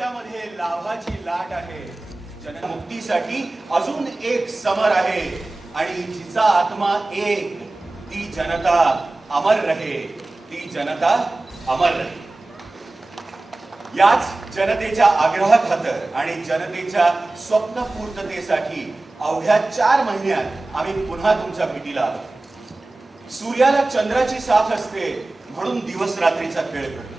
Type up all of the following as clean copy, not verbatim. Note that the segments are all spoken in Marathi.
डोक्यामध्ये लाभाची लाट आहे. जनमुक्तीसाठी अजून एक समर आहे आणि जिचा आत्मा एक, ती जनता अमर रहे, ती जनता अमर रहे. याच जनतेच्या आग्रहाखातर आणि जनतेच्या स्वप्नपूर्ततेसाठी अवघ्या 4 महिन्यात आम्ही पुन्हा तुमच्या भेटीला आलो. सूर्याला चंद्राची साथ असते म्हणून दिवस रात्रीचा खेळ करतो.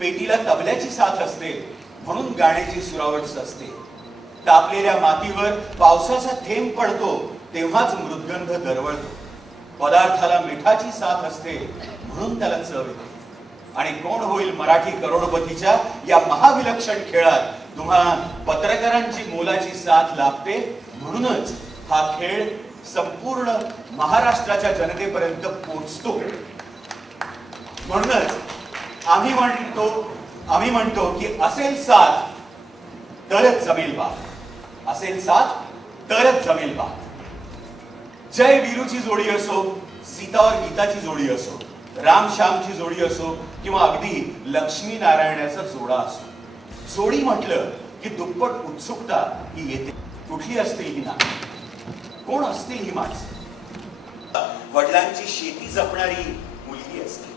पेटीला तबल्याची साथ असते म्हणून गाण्याची सुरावट सजते. तापलेल्या मातीवर पावसाचा थेंब पडतो तेव्हाच मृदगंध दरवळतो. पदार्थाला मिठाची साथ असते म्हणून त्याला चव येते. आणि कोण होईल मराठी करोडपतीच्या या महाविलक्षण खेळात तुम्हा पत्रकारांची मोलाची साथ लाभते. म्हणूनच हा खेळ संपूर्ण महाराष्ट्राच्या जनतेपर्यंत पोहोचतो. म्हणूनच आम्ही म्हणतो की असेल साथ तरच जमेल बात, असेल साथ तरच जमेल बात. जय वीरूची जोडी असो, सीता और गीताची जोडी असो, राम श्यामची जोडी असो किंवा अगदी लक्ष्मी नारायणाचा जोडा असो, जोडी म्हटलं की दुप्पट उत्सुकता ही येते. कुठली असते ही ना, कोण असते ही माणसं? वडिलांची शेती जपणारी मुलगी असते.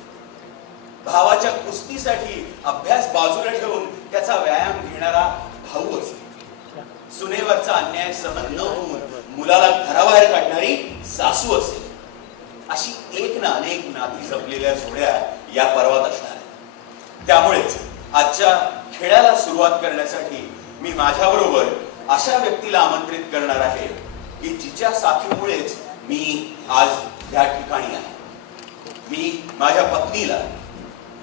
भावाच्या कुस्तीसाठी अभ्यास बाजूला ठेवून त्याचा व्यायाम घेणारा भाऊ असतो. सुनेवरचा अन्याय सहन न होऊन मुलाला घराबाहेर काढणारी सासू असेल. अशी एक ना अनेक नाती जपलेल्या जोड्या या पर्वात असणार आहेत. त्यामुळेच आजच्या खेळाला सुरुवात करण्यासाठी मी माझ्याबरोबर अशा व्यक्तीला आमंत्रित करणार आहे की जिच्या साथीमुळेच मी आज या ठिकाणी आहे. मी माझ्या पत्नीला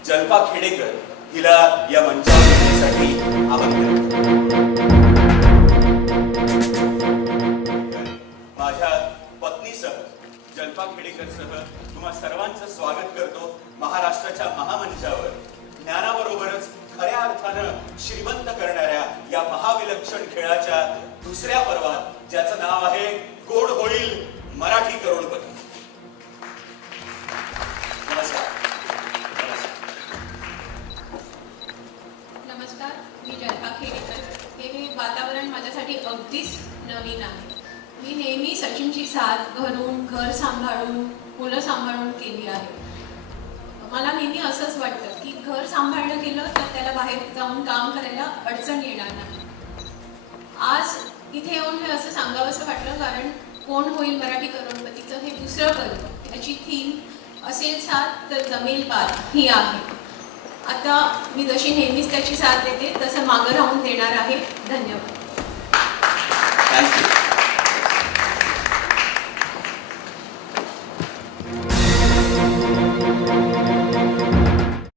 जल्पा खेडेकर हिला या मंचावर येण्यासाठी आमंत्रित करतो. माझ्या पत्नीसह जल्पा खेडेकरसह तुम्हा सर्वांचं स्वागत करतो महाराष्ट्राच्या महामंचावर. ज्ञानाबरोबरच खऱ्या अर्थानं श्रीमंत करणाऱ्या या महाविलक्षण खेळाच्या दुसऱ्या पर्वात, ज्याचं नाव आहे कोण होईल मराठी करोडपती. नमस्कार. नमस्कार, मी जल्पा खेडेकर. हे वातावरण माझ्यासाठी अगदीच नवीन आहे. मी नेहमी सचिनची साथ घरून, घर सांभाळून, मुलं सांभाळून केली आहे. मला नेहमी असंच वाटतं की घर सांभाळलं गेलं तर त्याला बाहेर जाऊन काम करायला अडचण येणार नाही. आज इथे येऊन हे असं सांगावंसं वाटलं कारण कोण होईल मराठी करोडपतीचं हे दुसरं पर्व, त्याची थीम असेल साथ तर जमेल बात ही आहे. आता मी जशी नेहमीच त्याची साथ देते तसं मागं राहून देणार आहे. धन्यवाद. थँक्यू.